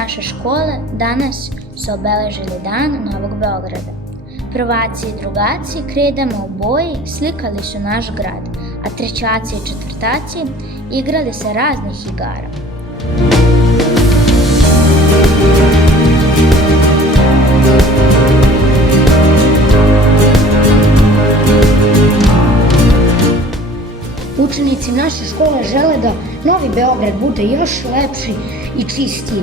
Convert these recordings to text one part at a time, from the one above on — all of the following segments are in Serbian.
naše škole danas su obeležili Dan Novog Beograda. Prvaci i drugaci kredama u boji slikali su naš grad, a trećaci i četvrtaci igrali se raznih igara. Učenici naše škole žele da Novi Beograd bude još lepši i čistiji.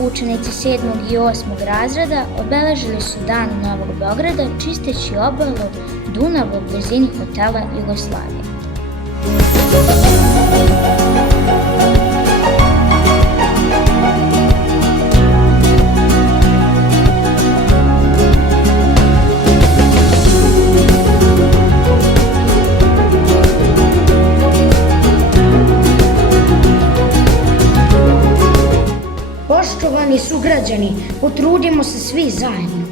Učenici 7. i 8. razreda obeležili su Dan Novog Beograda čisteći obalu Dunava u blizini hotela Jugoslavije. Poštovani sugrađani, potrudimo se svi zajedno.